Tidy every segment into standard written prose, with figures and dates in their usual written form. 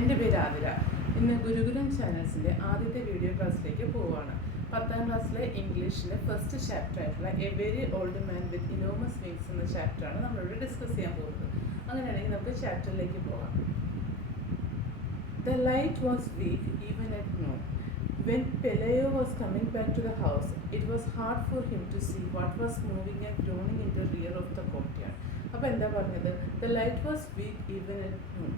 എൻ്റെ പേര് ആതിര. ഇന്ന് ഗുരുകുലം ചാനൽസിൻ്റെ ആദ്യത്തെ വീഡിയോ ക്ലാസ്സിലേക്ക് പോവുകയാണ്. 10ാം ക്ലാസ്സിലെ ഇംഗ്ലീഷിലെ ഫസ്റ്റ് ചാപ്റ്റർ ആയിട്ടുള്ള A very old man with enormous wings എന്ന ചാപ്റ്ററാണ് നമ്മളിവിടെ ഡിസ്കസ് ചെയ്യാൻ പോകുന്നത്. അങ്ങനെയാണെങ്കിൽ നമുക്ക് ചാപ്റ്ററിലേക്ക് പോകാം. The light was weak even at noon. When Peleo was coming back to the house, it was hard for him to see what was moving and groaning in the rear of the courtyard. അപ്പോൾ എന്താ പറഞ്ഞത്? The light was weak even at noon.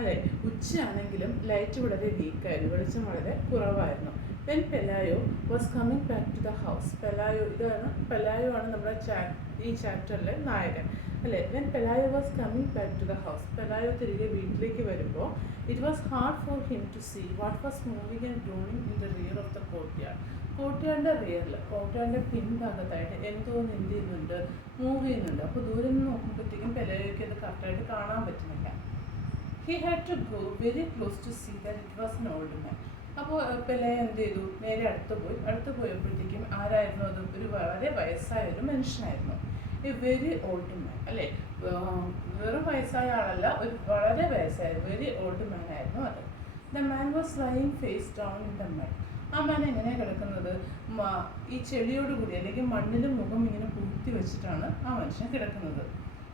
അതെ, ഉച്ചയാണെങ്കിലും light വളരെ വീക്കായിരുന്നു, വെളിച്ചം വളരെ കുറവായിരുന്നു. When Pelayo was coming back to the house. Pelayo ആണ് നമ്മുടെ ഈ ചാപ്റ്ററിലെ നായകൻ അല്ലേ. When Pelayo was coming back to the house, Pelayo തിരികെ വീട്ടിലേക്ക് വരുമ്പോൾ it was hard for him to see what was moving and drowning in the rear of the courtyard. കോർട്ട്യാർഡിൻ്റെ റിയറിൽ, കോർട്ട്യാർഡിൻ്റെ പിൻഭാഗത്തായിട്ട് എന്തോ എന്ത് ചെയ്യുന്നുണ്ട്, മൂവ് ചെയ്യുന്നുണ്ട്. അപ്പോൾ ദൂരെ നിന്ന് നോക്കുമ്പോഴത്തേക്കും പെലായോയ്ക്ക് അത് കറക്റ്റായിട്ട് കാണാൻ പറ്റുന്നില്ല. He had to go very close to see that it was an old man. അപ്പോൾ പെലെ എന്ത് ചെയ്തു, നേരെ അടുത്ത് പോയപ്പോഴത്തേക്കും ആരായിരുന്നു അത്? ഒരു വളരെ വയസ്സായ ഒരു മനുഷ്യനായിരുന്നു. എ വെരി ഓൾഡ് മാൻ അല്ലേ, വെറും വയസ്സായ ആളല്ല, ഒരു വളരെ വയസ്സായ വെരി ഓൾഡ് മാൻ ആയിരുന്നു അത്. The man was lying face down in the mud. ആ മാൻ എങ്ങനെയാണ് കിടക്കുന്നത്? ഈ ചെടിയോടുകൂടി അല്ലെങ്കിൽ മണ്ണിൽ മുഖം ഇങ്ങനെ പൂഴ്ത്തി വെച്ചിട്ടാണ് ആ മനുഷ്യൻ കിടക്കുന്നത്.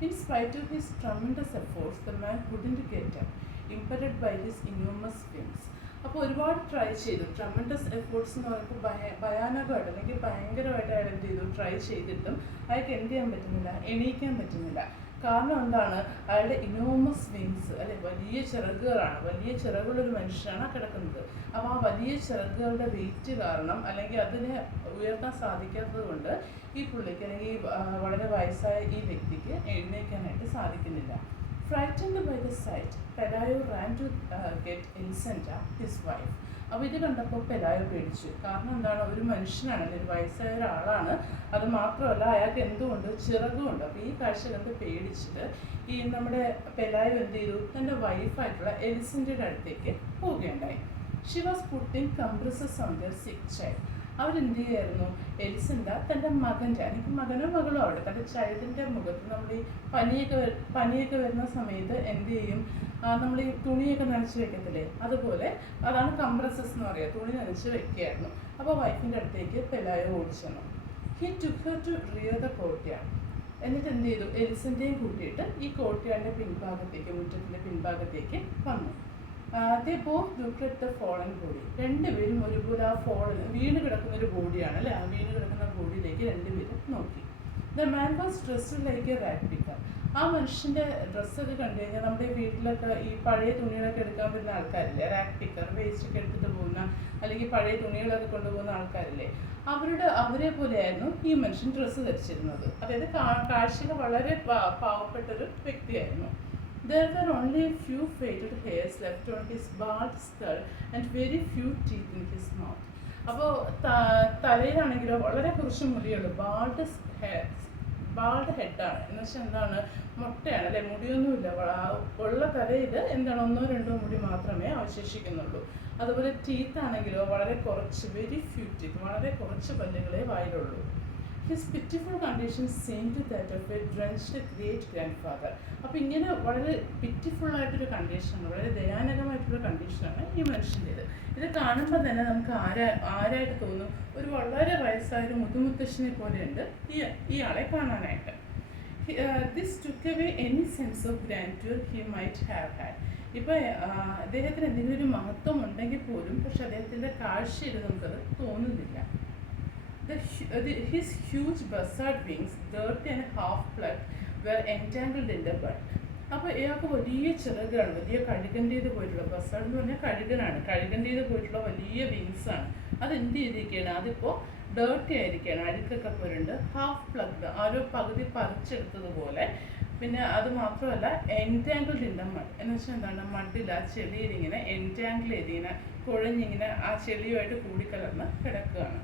In spite of his tremendous efforts, the man couldn't get up, impeded by his enormous wings. അപ്പോൾ ഒരുപാട് ട്രൈ ചെയ്തു. ട്രമൻഡസ് എഫേർട്സ് എന്ന് പറയുമ്പോൾ ഭയാനകമായിട്ട് അല്ലെങ്കിൽ ഭയങ്കരമായിട്ട് അയാൾ എന്ത് ചെയ്തു, ട്രൈ ചെയ്തിട്ടും അയാൾക്ക് എന്ത് ചെയ്യാൻ പറ്റുന്നില്ല, എണീക്കാൻ പറ്റുന്നില്ല. കാരണം എന്താണ്? അയാളുടെ ഇനോമസ് വിങ്സ് അല്ലെ, വലിയ ചിറകുകളാണ്, വലിയ ചിറകുള്ളൊരു മനുഷ്യനാണ് കിടക്കുന്നത്. അപ്പോൾ ആ വലിയ ചിറകുകളുടെ വെയിറ്റ് കാരണം അല്ലെങ്കിൽ അതിനെ ഉയർത്താൻ സാധിക്കാത്തത് കൊണ്ട് ഈ പുള്ളിക്ക് അല്ലെങ്കിൽ വളരെ വയസ്സായ ഈ വ്യക്തിക്ക് എഴുന്നേൽക്കാനായിട്ട് സാധിക്കുന്നില്ല. Frightened by the sight, Pelayo ran to get Elisenda, his wife. അപ്പോൾ ഇത് കണ്ടപ്പോൾ പെലായോ പേടിച്ചു. കാരണം എന്താണ്? ഒരു മനുഷ്യനാണല്ലോ, ഒരു വയസ്സായ ഒരാളാണ്. അത് മാത്രമല്ല അയാൾക്ക് എന്തുകൊണ്ട് ചിറകുമുണ്ട്. അപ്പോൾ ഈ കാഴ്ച കണ്ട് പേടിച്ചിട്ട് ഈ നമ്മുടെ പെലായോ എന്ത് ചെയ്തു, തൻ്റെ വൈഫായിട്ടുള്ള എലിസെൻ്റയുടെ അടുത്തേക്ക് പോവുകയുണ്ടായി. She was putting compresses on their sick child. അവരെന്ത് ചെയ്യായിരുന്നു? എലിസെൻ്റ തൻ്റെ മകൻ്റെ, എനിക്ക് മകനോ മകളോ അവിടെ തൻ്റെ ചൈൽഡിൻ്റെ മുഖത്ത് നമ്മൾ ഈ പനിയൊക്കെ വരുന്ന സമയത്ത് എന്ത് ചെയ്യും, നമ്മൾ ഈ തുണിയൊക്കെ നനച്ച് വെക്കത്തില്ലേ, അതുപോലെ അതാണ് കംപ്രസസ് എന്ന് പറയുക, തുണി നനച്ച് വെക്കുകയായിരുന്നു. അപ്പോൾ വൈഫിൻ്റെ അടുത്തേക്ക് പെലായോ ഓടിച്ചെന്നു. He took her to rear the courtyard. എന്നിട്ട് എന്ത് ചെയ്തു? എലിസെൻ്റെയും കൂട്ടിയിട്ട് ഈ കോർട്ട്യാർഡിൻ്റെ പിൻഭാഗത്തേക്ക്, മുറ്റത്തിൻ്റെ പിൻഭാഗത്തേക്ക് വന്നു. They both looked at the fallen body. രണ്ടുപേരും ഒരുപോലെ ആ വീണ് കിടക്കുന്ന ഒരു ബോഡിയാണ് അല്ലേ, ആ വീണ് കിടക്കുന്ന ബോഡിയിലേക്ക് രണ്ടുപേരും നോക്കി. The man was dressed like A rat picker. ആ മനുഷ്യൻ്റെ ഡ്രസ്സൊക്കെ കണ്ടു കഴിഞ്ഞാൽ നമ്മുടെ വീട്ടിലൊക്കെ ഈ പഴയ തുണികളൊക്കെ എടുക്കാൻ വരുന്ന ആൾക്കാരില്ലേ, റാറ്റ് പിക്കർ, വേസ്റ്റൊക്കെ എടുത്തിട്ട് പോകുന്ന അല്ലെങ്കിൽ പഴയ തുണികളൊക്കെ കൊണ്ടുപോകുന്ന ആൾക്കാരില്ലേ, അവരെ പോലെയായിരുന്നു ഈ മനുഷ്യൻ ഡ്രസ്സ് ധരിച്ചിരുന്നത്. അതായത് കാഴ്ചയിൽ വളരെ പാവപ്പെട്ടൊരു വ്യക്തിയായിരുന്നു. There were only a few faded hairs left on his bald skull and very few teeth in his mouth. അപ്പോൾ തലയിലാണെങ്കിലോ വളരെ കുറച്ച് മുടിയുള്ളൂ, ബാൾഡ് ഹെഡാണ്. എന്ന് വെച്ചാൽ എന്താണ്? മുട്ടയാണ് അല്ലേ, മുടിയൊന്നുമില്ല. ഉള്ള തലയിൽ എന്താണ്, 1-2 മുടി മാത്രമേ അവശേഷിക്കുന്നുള്ളൂ. അതുപോലെ ടീത്ത് ആണെങ്കിലോ വളരെ കുറച്ച്, വെരി ഫ്യൂ ടീത്ത്, വളരെ കുറച്ച് പല്ലുകളെ വായിലുള്ളൂ. His pitiful condition seemed that of a drenched great grandfather. അപ്പോൾ ഇങ്ങനെ വളരെ പിറ്റിഫുള്ളായിട്ടൊരു കണ്ടീഷനാണ്, വളരെ ദയാനകമായിട്ടൊരു കണ്ടീഷനാണ് ഈ മനുഷ്യൻ്റേത്. ഇത് കാണുമ്പോൾ തന്നെ നമുക്ക് ആരായിട്ട് തോന്നും? ഒരു വളരെ വയസ്സായൊരു മുതുമുത്തശ്ശനെ പോലെയുണ്ട് ഇയാളെ കാണാനായിട്ട്. This took away any sense of grandeur he might have had. ഇപ്പോൾ അദ്ദേഹത്തിന് എന്തെങ്കിലും ഒരു മഹത്വം ഉണ്ടെങ്കിൽ പോലും പക്ഷെ അദ്ദേഹത്തിൻ്റെ കാഴ്ചയിൽ നമുക്കത് തോന്നുന്നില്ല. His huge buzzard wings, dirty and half plucked, were entangled in the bud. അപ്പോൾ ഇയാൾക്ക് വലിയ ചിറകാണ്, വലിയ കഴുകൻ്റേത് പോയിട്ടുള്ള, ബസാർഡ് എന്ന് പറഞ്ഞാൽ കഴുകൻ്റേത് പോയിട്ടുള്ള വലിയ വിങ്സാണ്. അതെന്ത് ചെയ്തിരിക്കുകയാണ്? അതിപ്പോൾ ഡേർട്ടി ആയിരിക്കുകയാണ്, അഴുക്കൊക്കെ പോരുണ്ട്. ഹാഫ് പ്ലഗ്ഡ്, ആരോ പകുതി പറിച്ചെടുത്തതുപോലെ. പിന്നെ അത് മാത്രമല്ല എൻറ്റാങ്കിൾഡ് ഇൻ ദ മഡ് എന്ന് വെച്ചാൽ എന്താണ്? മഡിൽ ആ ചെളിയിലിങ്ങനെ എൻറ്റാങ്കിൾ ചെയ്തിങ്ങനെ കുഴഞ്ഞിങ്ങനെ ആ ചെളിയുമായിട്ട് കൂടിക്കലർന്ന് കിടക്കുകയാണ്.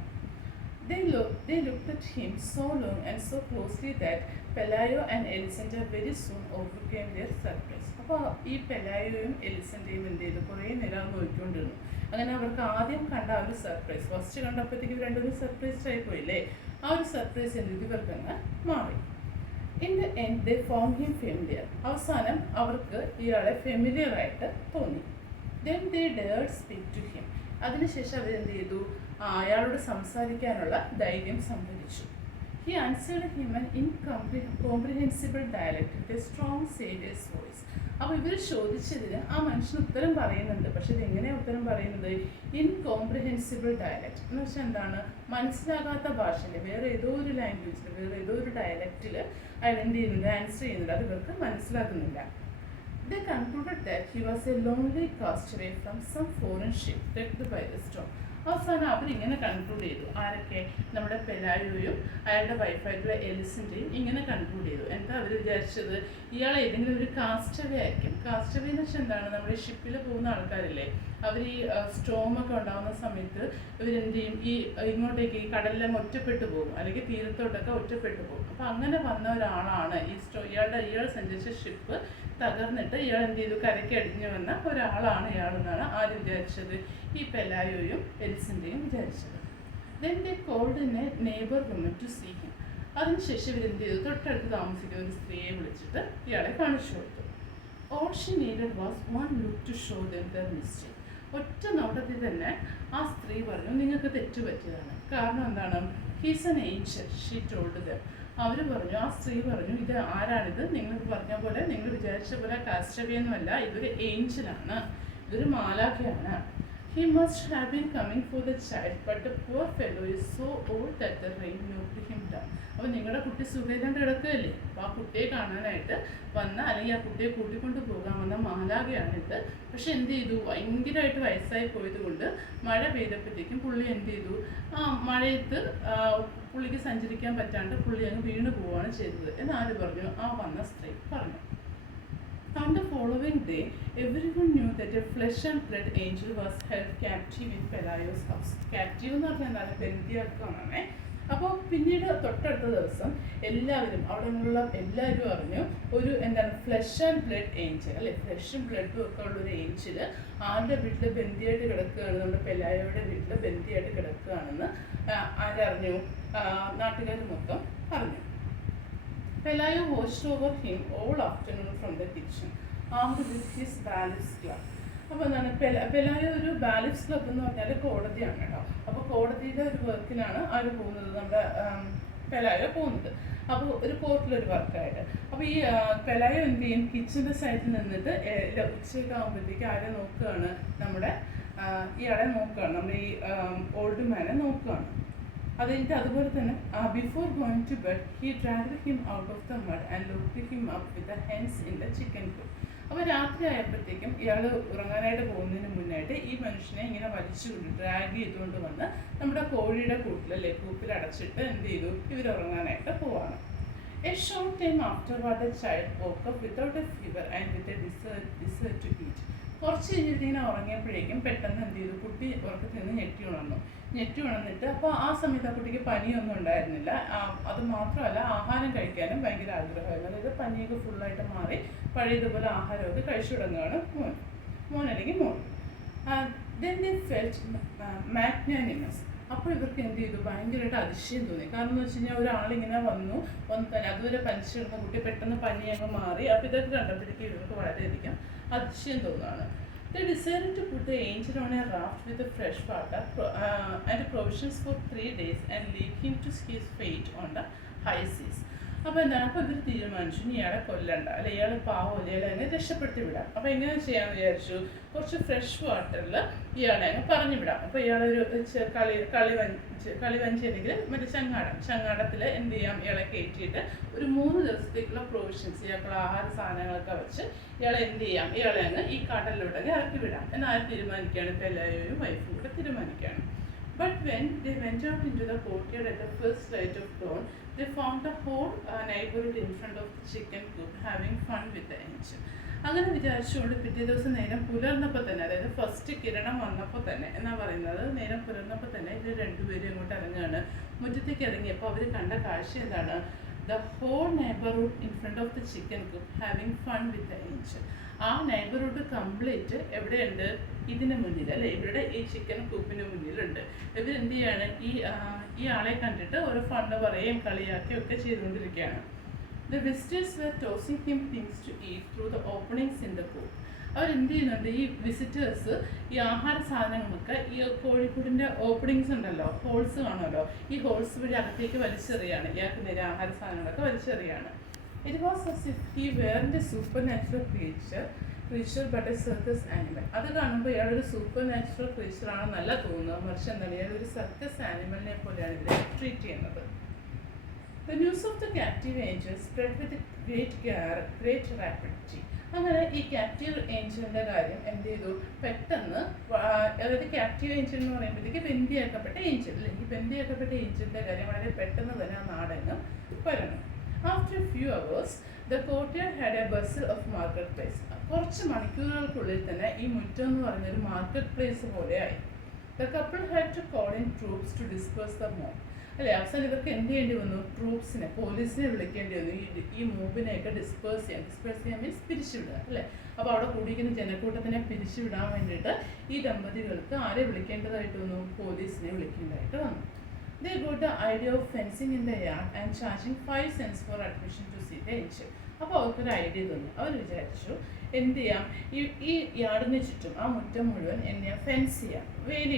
They looked at him so long and so closely that Pelayo and Elisenda very soon overcame their surprise. അപ്പോൾ ഈ പെലായോയും എലിസെൻ്റെയും എന്ത് ചെയ്തു? കുറേ നേരം നോക്കിക്കൊണ്ടിരുന്നു. അങ്ങനെ അവർക്ക് ആദ്യം കണ്ട ആ ഒരു സർപ്രൈസ്, ഫസ്റ്റ് കണ്ടപ്പോഴത്തേക്കും രണ്ടുപേരും സർപ്രൈസ്ഡ് ആയിപ്പോയില്ലേ, ആ ഒരു സർപ്രൈസ് എന്ത് ഇവർക്കങ്ങ് മാറി. In the end they found him familiar. അവസാനം അവർക്ക് ഇയാളെ ഫെമിലിയർ ആയിട്ട് തോന്നി. Then they dared speak to him. അതിനുശേഷം അവരെന്ത് ചെയ്തു? അയാളോട് സംസാരിക്കാനുള്ള ധൈര്യം സംഭരിച്ചു. He answered him an incomprehensible dialect with a strong sailor's voice. അപ്പോൾ ഇവർ ചോദിച്ചതിന് ആ മനുഷ്യൻ ഉത്തരം പറയുന്നുണ്ട്. പക്ഷെ ഇതെങ്ങനെയാണ് ഉത്തരം പറയുന്നത്? ഇൻകോംപ്രിഹെൻസിബിൾ ഡയലക്ട് എന്ന് വെച്ചാൽ എന്താണ്? മനസ്സിലാകാത്ത ഭാഷയിൽ, വേറെ ഏതോ ഒരു ലാംഗ്വേജിൽ, വേറെ ഏതോ ഒരു ഡയലക്റ്റിൽ ഐഡൻറ്റി ചെയ്യുന്നുണ്ട്, ആൻസർ ചെയ്യുന്നുണ്ട്. അത് ഇവർക്ക് മനസ്സിലാകുന്നില്ല. They concluded that he was a lonely castaway from some foreign ship wrecked by the storm. അവസാനം അവരിങ്ങനെ കൺക്ലൂഡ് ചെയ്തു. ആരൊക്കെ? നമ്മുടെ പെലായോയും അയാളുടെ വൈഫായിട്ടുള്ള എലിസിൻ്റെയും ഇങ്ങനെ കൺക്ലൂഡ് ചെയ്തു. എന്താ അവർ വിചാരിച്ചത്? ഇയാൾ ഏതെങ്കിലും ഒരു കാസ്റ്റവേ ആയിരിക്കും. കാസ്റ്റവേ എന്ന് വെച്ചാൽ എന്താണ്? നമ്മുടെ ഷിപ്പിൽ പോകുന്ന ആൾക്കാരില്ലേ, അവർ ഈ സ്റ്റോമൊക്കെ ഉണ്ടാകുന്ന സമയത്ത് ഇവരെന്ത് ചെയ്യും? ഇങ്ങോട്ടേക്ക് ഈ കടലിലും ഒറ്റപ്പെട്ടു പോകും, അല്ലെങ്കിൽ തീരത്തോട്ടൊക്കെ ഒറ്റപ്പെട്ടു പോകും. അപ്പോൾ അങ്ങനെ വന്ന ഒരാളാണ് ഇയാൾ സഞ്ചരിച്ച ഷിപ്പ് തകർന്നിട്ട് ഇയാൾ എന്ത് ചെയ്തു? കരയ്ക്ക് അടിഞ്ഞു വന്ന ഒരാളാണ് ഇയാളെന്നാണ് ആര് വിചാരിച്ചത്? ഈ പെലായോയും എലിസിൻ്റെയും വിചാരിച്ചത്. Then they called in a neighbour woman to see him. അതിനുശേഷം ഇവരെന്ത് ചെയ്തു? തൊട്ടടുത്ത് താമസിക്കുന്ന ഒരു സ്ത്രീയെ വിളിച്ചിട്ട് ഇയാളെ കാണിച്ചു കൊടുത്തു. All she needed was one look to show them their mistake. ഒറ്റ നോട്ടത്തിൽ തന്നെ ആ സ്ത്രീ പറഞ്ഞു, നിങ്ങൾക്ക് തെറ്റുപറ്റിയതാണ്. കാരണം എന്താണ്? He's an angel she told them. അവർ പറഞ്ഞു, ആ സ്ത്രീ പറഞ്ഞു, ഇത് ആരാണിത്? നിങ്ങൾ പറഞ്ഞ പോലെ, നിങ്ങൾ വിചാരിച്ച പോലെ കാസ്റ്റവേ ഒന്നുമല്ല, ഇതൊരു ഏഞ്ചലാണ്, ഇതൊരു മാലാഖയാണ്. He must have been coming for the child, but the poor fellow is so old that the rain knocked him down. അപ്പോൾ നിങ്ങളുടെ കുട്ടി സുഖമില്ലാണ്ട് കിടക്കുകയല്ലേ, അപ്പോൾ ആ കുട്ടിയെ കാണാനായിട്ട് വന്ന, അല്ലെങ്കിൽ ആ കുട്ടിയെ കൂട്ടിക്കൊണ്ട് പോകാൻ വന്ന മാലാഖയാണിത്. പക്ഷെ എന്ത് ചെയ്തു? ഭയങ്കരമായിട്ട് വയസ്സായി പോയത് കൊണ്ട് മഴ പെയ്തപ്പോഴത്തേക്കും പുള്ളി എന്ത് ചെയ്തു? മഴയത്ത് പുള്ളിക്ക് സഞ്ചരിക്കാൻ പറ്റാണ്ട് പുള്ളി അങ്ങ് വീണ് പോവുകയാണ് ചെയ്തത് എന്നാര് പറഞ്ഞു? ആ വന്ന സ്ത്രീ പറഞ്ഞു. On the following day, everyone knew that a flesh and blood angel was held captive in Pelayo's house. Captive എന്ന് പറഞ്ഞാൽ എന്താണ്? ബന്ദിയാക്കുകയാണേ. അപ്പോൾ പിന്നീട് തൊട്ടടുത്ത ദിവസം എല്ലാവരും, അവിടെയുള്ള എല്ലാവരും അറിഞ്ഞു, ഒരു എന്താണ്? ഫ്ലഷ് ആൻഡ് ബ്ലഡ് ഏഞ്ചൽ, അല്ലെ, ഫ്ലഷും ബ്ലഡും ഒക്കെ ഉള്ള ഒരു ഏഞ്ചൽ ആരുടെ വീട്ടിൽ ബന്ദിയായിട്ട് കിടക്കുകയാണ്? നമ്മുടെ പെലായോയുടെ വീട്ടിൽ ബന്ദിയായിട്ട് കിടക്കുകയാണെന്ന് ആരറിഞ്ഞു? നാട്ടുകാർ മൊത്തം അറിഞ്ഞു. Pelayo watched over him all afternoon from the kitchen, armed with his bailiff's club. അപ്പോൾ എന്താണ്? പെലായോ ഒരു ബാലിഫ്സ് ക്ലബ് എന്ന് പറഞ്ഞാൽ കോടതിയാണ് കേട്ടോ. അപ്പോൾ കോടതിയിലെ ഒരു വർക്കിനാണ് അവർ പോകുന്നത്, നമ്മുടെ പെലായോ പോകുന്നത്. അപ്പോൾ ഒരു കോർട്ടിലൊരു വർക്കായിട്ട്. അപ്പോൾ ഈ പെലായോ എന്ത് ചെയ്യും? കിച്ചൻ്റെ സൈഡിൽ നിന്നിട്ട് ഉച്ചയൊക്കെ ആകുമ്പോഴത്തേക്ക് ആരെ നോക്കുകയാണ്? നമ്മുടെ ഇയാളെ നോക്കുകയാണ്, നമ്മുടെ ഈ ഓൾഡ് മാനെ നോക്കുകയാണ്. അതെനിക്ക് അതുപോലെ തന്നെ before going to bed he dragged him out of the mud and locked him up with the hens in the chicken coop. അപ്പോൾ രാത്രി ആയപ്പോഴത്തേക്കും ഇയാൾ ഉറങ്ങാനായിട്ട് പോകുന്നതിന് മുന്നായിട്ട് ഈ മനുഷ്യനെ ഇങ്ങനെ വലിച്ചുകൊണ്ട് ഡ്രാഗ് ചെയ്തുകൊണ്ട് വന്ന് നമ്മുടെ കോഴിയുടെ കൂട്ടിലല്ലേ, കൂപ്പിൽ അടച്ചിട്ട് എന്ത് ചെയ്തു? ഇവർ ഉറങ്ങാനായിട്ട് പോവാണ്. A short time afterward the child woke up without a fever and with a dessert to eat. കുറച്ച് കഴിഞ്ഞിട്ടിങ്ങനെ ഉറങ്ങിയപ്പോഴേക്കും പെട്ടെന്ന് എന്ത് ചെയ്തു? കുട്ടി ഉറക്കത്തിൽ നിന്ന് ഞെട്ടി ഉണർന്നിട്ട്, അപ്പോൾ ആ സമയത്ത് ആ കുട്ടിക്ക് പനിയൊന്നും ഉണ്ടായിരുന്നില്ല. അത് മാത്രമല്ല, ആഹാരം കഴിക്കാനും ഭയങ്കര ആഗ്രഹമായിരുന്നു. അതായത് പനിയൊക്കെ ഫുള്ളായിട്ട് മാറി പഴയതുപോലെ ആഹാരമൊക്കെ കഴിച്ചു തുടങ്ങുകയാണ് മോൻ അല്ലെങ്കിൽ മോൻ. Then they felt magnanimous. അപ്പോൾ ഇവർക്ക് എന്ത് ചെയ്തു? ഭയങ്കരമായിട്ട് അതിശയം തോന്നി. കാരണം എന്ന് വെച്ച് കഴിഞ്ഞാൽ ഒരാളിങ്ങനെ വന്നു തന്നെ, അതുവരെ പനിച്ചിരുന്ന കുട്ടി പെട്ടെന്ന് പനി അങ്ങ് മാറി. അപ്പോൾ ഇതൊക്കെ കണ്ടപ്പോഴേക്കും ഇവർക്ക് വളരെയധികം അതിശയം തോന്നുകയാണ്. They decided to put the angel on a raft with the fresh water and provisions for 3 days and leave him to his fate on the high seas. അപ്പോൾ എന്താണ്? അപ്പോൾ ഇവർ തീരുമാനിച്ചു, ഇയാളെ കൊല്ലണ്ട, അല്ലെ, ഇയാൾ പാവമല്ലേ, ഇയാളെ അങ്ങ് രക്ഷപ്പെടുത്തി വിടാം. അപ്പോൾ എങ്ങനെ ചെയ്യാമെന്ന് വിചാരിച്ചു? കുറച്ച് ഫ്രഷ് വാട്ടറിൽ ഇയാളെ അങ്ങ് പറഞ്ഞു വിടാം. അപ്പോൾ ഇയാളൊരു കളിവഞ്ചി അല്ലെങ്കിൽ മറ്റേ ചങ്ങാടത്തിൽ എന്ത് ചെയ്യാം? ഇയാളെ കയറ്റിയിട്ട് ഒരു 3 ദിവസത്തേക്കുള്ള പ്രൊവിഷൻസ്, ഇയാൾക്കുള്ള ആഹാര സാധനങ്ങളൊക്കെ വെച്ച് ഇയാളെ എന്ത് ചെയ്യാം? ഇയാളെ അങ്ങ് ഈ കടലിലൂടെ ഇറക്കി വിടാം എന്നാരും തീരുമാനിക്കുകയാണ്. പെലായോയും വൈഫും കൂടെ തീരുമാനിക്കുകയാണ്. But when they went out into the courtyard at the first light of dawn, they found the whole neighborhood in front of the chicken coop having fun with the angel. അങ്ങനെ വിചാരിച്ചുകൊണ്ട് പിറ്റേ ദിവസം നേരം പുലർന്നപ്പോൾ തന്നെ, അതായത് ഫസ്റ്റ് കിരണം വന്നപ്പോൾ തന്നെ എന്നാ പറയുന്നത്, നേരം പുലർന്നപ്പോൾ തന്നെ ഇവർ രണ്ടുപേരും ഇങ്ങോട്ട് ഇറങ്ങുകയാണ്. മുറ്റത്തേക്ക് ഇറങ്ങിയപ്പോൾ അവർ കണ്ട കാഴ്ച എന്താണ്? The whole neighborhood in front of the chicken coop having fun with the angel. ആ നെയ്ബർഹുഡ് കംപ്ലീറ്റ് എവിടെയുണ്ട്? ഇതിന് മുന്നിൽ, അല്ലേ, ഇവരുടെ ഈ ചിക്കൻ കൂപ്പിന് മുന്നിലുണ്ട്. ഇവരെന്ത് ചെയ്യാണ്? ഈ ആളെ കണ്ടിട്ട് ഒരു ഫണ്ട് പറയുകയും കളിയാക്കുകയും ഒക്കെ ചെയ്തുകൊണ്ടിരിക്കുകയാണ്. The visitors were tossing him things to eat through the openings in the coop. അവരെന്ത് ചെയ്യുന്നുണ്ട്, ഈ വിസിറ്റേഴ്സ് ഈ ആഹാര സാധനങ്ങൾക്ക് ഈ കോഴിക്കൂടിൻ്റെ ഓപ്പണിങ്സ് ഉണ്ടല്ലോ, ഹോൾസ് കാണുമല്ലോ, ഈ ഹോൾസ് വഴി അകത്തേക്ക് വലിച്ചെറിയാണ്, ഇയാൾക്ക് നേരെ ആഹാര സാധനങ്ങളൊക്കെ വലിച്ചെറിയാണ്. It was as if he weren't a supernatural creature but a circus animal. അത് കാണുമ്പോൾ ഇയാളൊരു സൂപ്പർ നാച്ചുറൽ ക്രീച്ചർ ആണെന്നല്ല തോന്നുന്നത്, മറിച്ച് എന്താണ് ഇയാളൊരു സർക്കസ് ആനിമലിനെ പോലെയാണ് ഇതിനെ ട്രീറ്റ് ചെയ്യുന്നത്. The news of the captive angel spread with great rapidity. അങ്ങനെ ഈ ക്യാപ്റ്റീവ് ഏഞ്ചലിൻ്റെ കാര്യം എന്ത് ചെയ്തു, പെട്ടെന്ന് അതായത് ക്യാപ്റ്റീവ് ഏഞ്ചൽ എന്ന് പറയുമ്പോഴത്തേക്ക് ബന്ദിയാക്കപ്പെട്ട ഏഞ്ചൽ, അല്ലെങ്കിൽ ബന്ദിയാക്കപ്പെട്ട ഏഞ്ചലിൻ്റെ കാര്യം വളരെ പെട്ടെന്ന് തന്നെ ആ നാടെങ്ങും പരന്നു. After a few hours, the courtyard had a bustle of marketplace. കുറച്ച് മണിക്കൂറുകൾക്കുള്ളിൽ തന്നെ ഈ മുറ്റം എന്ന് പറഞ്ഞൊരു മാർക്കറ്റ് പ്ലേസ് പോലെയായി. The couple had to call in troops to disperse the mob. അല്ലേ, അവസാനം ഇവർക്ക് എന്ത് ചെയ്യേണ്ടി വന്നു, ട്രൂപ്സിനെ, പോലീസിനെ വിളിക്കേണ്ടി വന്നു ഈ മൂവിനെയൊക്കെ ഡിസ്പേഴ്സ് ചെയ്യാൻ മീൻസ് പിരിച്ചുവിടുക അല്ലേ. അപ്പോൾ അവിടെ കൂടിയിരിക്കുന്ന ജനക്കൂട്ടത്തിനെ പിരിച്ചുവിടാൻ വേണ്ടിയിട്ട് ഈ ദമ്പതികൾക്ക് ആരെ വിളിക്കേണ്ടതായിട്ട് വന്നു, പോലീസിനെ വിളിക്കേണ്ടതായിട്ട് വന്നു. They got the idea of fencing in the yard and charging 5 cents for admission to see the angel. അപ്പോൾ അവർക്കൊരു ഐഡിയ തോന്നി. അവർ വിചാരിച്ചു എന്ത് ചെയ്യാം, ഈ യാർഡിന് ചുറ്റും ആ മുറ്റം മുഴുവൻ എന്ത് ചെയ്യാം, ഫെൻസ് ചെയ്യാം, വേലി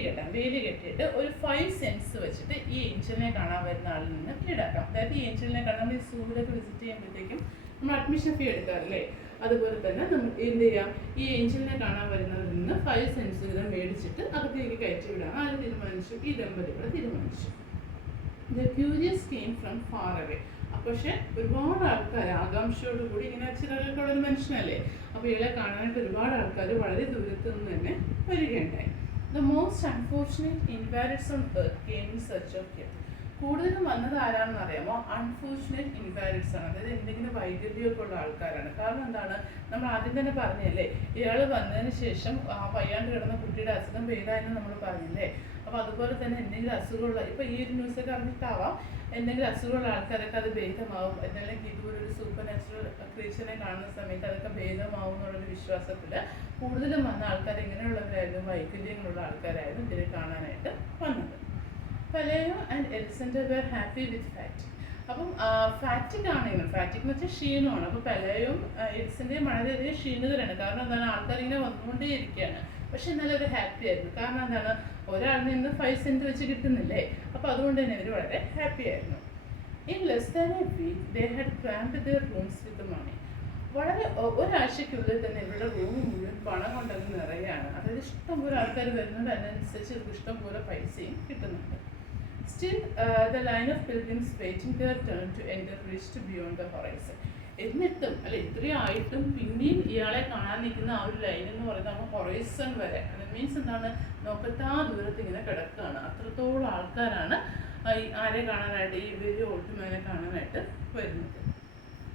കെട്ടിയിട്ട് ഒരു 5 cents വെച്ചിട്ട് ഈ ഏഞ്ചലിനെ കാണാൻ വരുന്ന ആളിൽ നിന്ന് ഈടാക്കാം. അതായത് ഈ ഏഞ്ചലിനെ കാണാൻ നമ്മൾ ഈ സൂവിലൊക്കെ വിസിറ്റ് ചെയ്യുമ്പോഴത്തേക്കും നമ്മൾ അഡ്മിഷൻ ഫീ എടുക്കാറില്ലേ, അതുപോലെ തന്നെ നമ്മൾ എന്ത് ചെയ്യാം, ഈ ഏഞ്ചലിനെ കാണാൻ വരുന്നതിൽ നിന്ന് 5 cents വീതം മേടിച്ചിട്ട് അകത്തേക്ക് കയറ്റി വിടാം. ആര് തീരുമാനിച്ചു, ഈ ദമ്പതികൾ തീരുമാനിച്ചു. The curious came from far away. പക്ഷേ ഒരുപാട് ആൾക്കാർ ആകാംക്ഷയോടുകൂടി, ഇങ്ങനെ ചിലർക്കുള്ളൊരു മനുഷ്യനല്ലേ, അപ്പോൾ ഇയാളെ കാണാനായിട്ട് ഒരുപാട് ആൾക്കാർ വളരെ ദൂരത്തു നിന്ന് തന്നെ വരികയുണ്ടായി. The most unfortunate invalids on earth came in search of him. കൂടുതലും വന്നത് ആരാണെന്ന് അറിയാമോ, അൺഫോർച്ചുനേറ്റ് ഇൻവാലിഡ്സ് ആണ്, അതായത് എന്തെങ്കിലും വൈകല്യമൊക്കെ ഉള്ള ആൾക്കാരാണ്. കാരണം എന്താണ്, നമ്മൾ ആദ്യം തന്നെ പറഞ്ഞല്ലേ, ഇയാൾ വന്നതിന് ശേഷം വയ്യാണ്ട് കിടന്ന കുട്ടിയുടെ അസുഖം ഭേദമായെന്ന് നമ്മൾ പറഞ്ഞില്ലേ. അപ്പോൾ അതുപോലെ തന്നെ എന്തെങ്കിലും അസുഖമുള്ള, ഇപ്പോൾ ഈ ഒരു ന്യൂസൊക്കെ അറിഞ്ഞിട്ടാവാം, എന്തെങ്കിലും അസുഖമുള്ള ആൾക്കാരൊക്കെ അത് ഭേദമാവും, അല്ലെങ്കിൽ ഇതുപോലൊരു സൂപ്പർ നാച്ചുറൽ ക്രീച്ചറിനെ കാണുന്ന സമയത്ത് അതൊക്കെ ഭേദമാവും എന്നുള്ളൊരു വിശ്വാസത്തിൽ കൂടുതലും വന്ന ആൾക്കാർ എങ്ങനെയുള്ളവരായിരുന്നു, വൈകല്യങ്ങളുള്ള ആൾക്കാരായിരുന്നു ഇതിനെ കാണാനായിട്ട് വന്നത്. Pelayo and Elisenda were happy with fat. അപ്പം ഫാറ്റിക് ആണെങ്കിലും, ഫാറ്റിക് എന്ന് വെച്ചാൽ ക്ഷീണമാണ്. അപ്പോൾ പലേയും എലിസൻ്റെയും വളരെയധികം ക്ഷീണിതരാണ്. കാരണം എന്താണ്, ആൾക്കാർ ഇങ്ങനെ വന്നുകൊണ്ടേ ഇരിക്കുകയാണ്. പക്ഷെ എന്നാലും ഒരു ഹാപ്പി ആയിരുന്നു. കാരണം എന്താണ്, ഒരാളിൽ നിന്ന് 5 cents വെച്ച് കിട്ടുന്നില്ലേ, അപ്പോൾ അതുകൊണ്ട് തന്നെ അവർ വളരെ ഹാപ്പി ആയിരുന്നു. In less than a week they had crammed their rooms with money. വളരെ ഒരാഴ്ചയ്ക്കുള്ളിൽ തന്നെ ഇവരുടെ റൂം മുഴുവൻ പണം കൊണ്ടങ്ങ് നിറയാണ്. അതായത് ഇഷ്ടംപോലെ ആൾക്കാർ വരുന്നത് അതിനനുസരിച്ച് ഇവർക്ക് ഇഷ്ടംപോലെ പൈസയും കിട്ടുന്നുണ്ട്. Still, the line of pilgrims waiting their turn to enter reached beyond the horizon. എന്നിട്ടും അല്ലെ, ഇത്രയും ആയിട്ടും പിന്നെയും ഇയാളെ കാണാൻ നിൽക്കുന്ന ആ ഒരു ലൈൻ എന്ന് പറയുന്നത് നമ്മൾ ഹൊറൈസൺ വരെ, അത് മീൻസ് എന്താണ്, നോക്കത്താ ദൂരത്ത് ഇങ്ങനെ കിടക്കുകയാണ്. അത്രത്തോളം ആൾക്കാരാണ് ആരെ കാണാനായിട്ട്, ഈ വലിയ ഓൾഡ് മാനെ കാണാനായിട്ട് വരുന്നത്.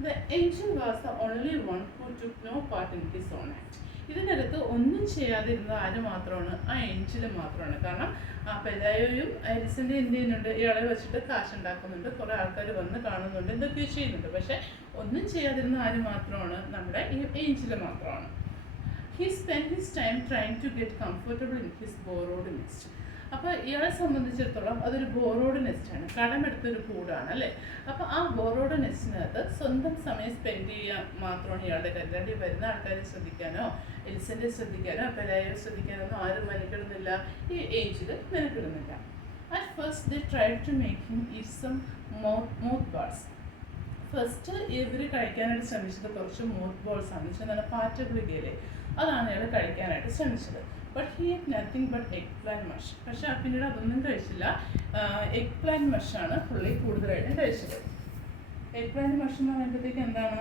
The angel was the only one who took no part in his own act. ഇതിനകത്ത് ഒന്നും ചെയ്യാതിരുന്നത് ആര് മാത്രമാണ്, ആ ഏഞ്ചൽ മാത്രമാണ്. കാരണം ആ പെലായോയും എലിസൻ്റെ എന്ത് ചെയ്യുന്നുണ്ട്, ഇയാളെ വെച്ചിട്ട് കാശുണ്ടാക്കുന്നുണ്ട്, കുറേ ആൾക്കാർ വന്ന് കാണുന്നുണ്ട്, എന്തൊക്കെയോ ചെയ്യുന്നുണ്ട്. പക്ഷെ ഒന്നും ചെയ്യാതിരുന്ന ആര് മാത്രമാണ്, നമ്മുടെ ഈ ഏഞ്ചൽ മാത്രമാണ്. He spent his time trying to get comfortable in his borrowed nest. അപ്പോൾ ഇയാളെ സംബന്ധിച്ചിടത്തോളം അതൊരു ബോറോഡ് നെസ്റ്റാണ്, കടമെടുത്തൊരു കൂടാണ് അല്ലേ. അപ്പോൾ ആ ബോറോഡ് നെസ്റ്റിനകത്ത് സ്വന്തം സമയം സ്പെൻഡ് ചെയ്യാൻ മാത്രമാണ് ഇയാളുടെ കരുതാണ്ടി. വരുന്ന ആൾക്കാരെ ശ്രദ്ധിക്കാനോ എലിസൻ്റെ ശ്രദ്ധിക്കാനോ പെലായെ ശ്രദ്ധിക്കാനോ ഒന്നും ആരും മെനക്കെടുന്നില്ല, ഈ ഏജിൽ മെനക്കെടുന്നില്ല. At first they tried to make him eat some mouth balls. ഫസ്റ്റ് ഇവർ കഴിക്കാനായിട്ട് ശ്രമിച്ചത് കുറച്ച് മൗത്ത് ബോൾസ് ആണ്, വെച്ചാൽ പാറ്റ ഗുളികയിലെ അതാണ് ഇയാൾ കഴിക്കാനായിട്ട് ശ്രമിച്ചത്. But he eat nothing but eggplant mush. പക്ഷെ പിന്നീട് അതൊന്നും കഴിച്ചില്ല, എഗ് പ്ലാന്റ് മഷാണ് പുള്ളി കൂടുതലായിട്ടും കഴിച്ചത്. എഗ് പ്ലാന്റ് മഷ് എന്ന് പറയുമ്പോഴത്തേക്ക് എന്താണ്,